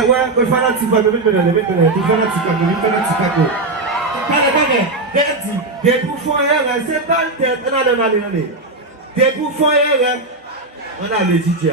ouais, quand je fais un petit peu, je vais mettre tu fais un petit peu, je vais faire un petit peu. Des bouffons, c'est pas le tête. Des bouffons, on a le DJ.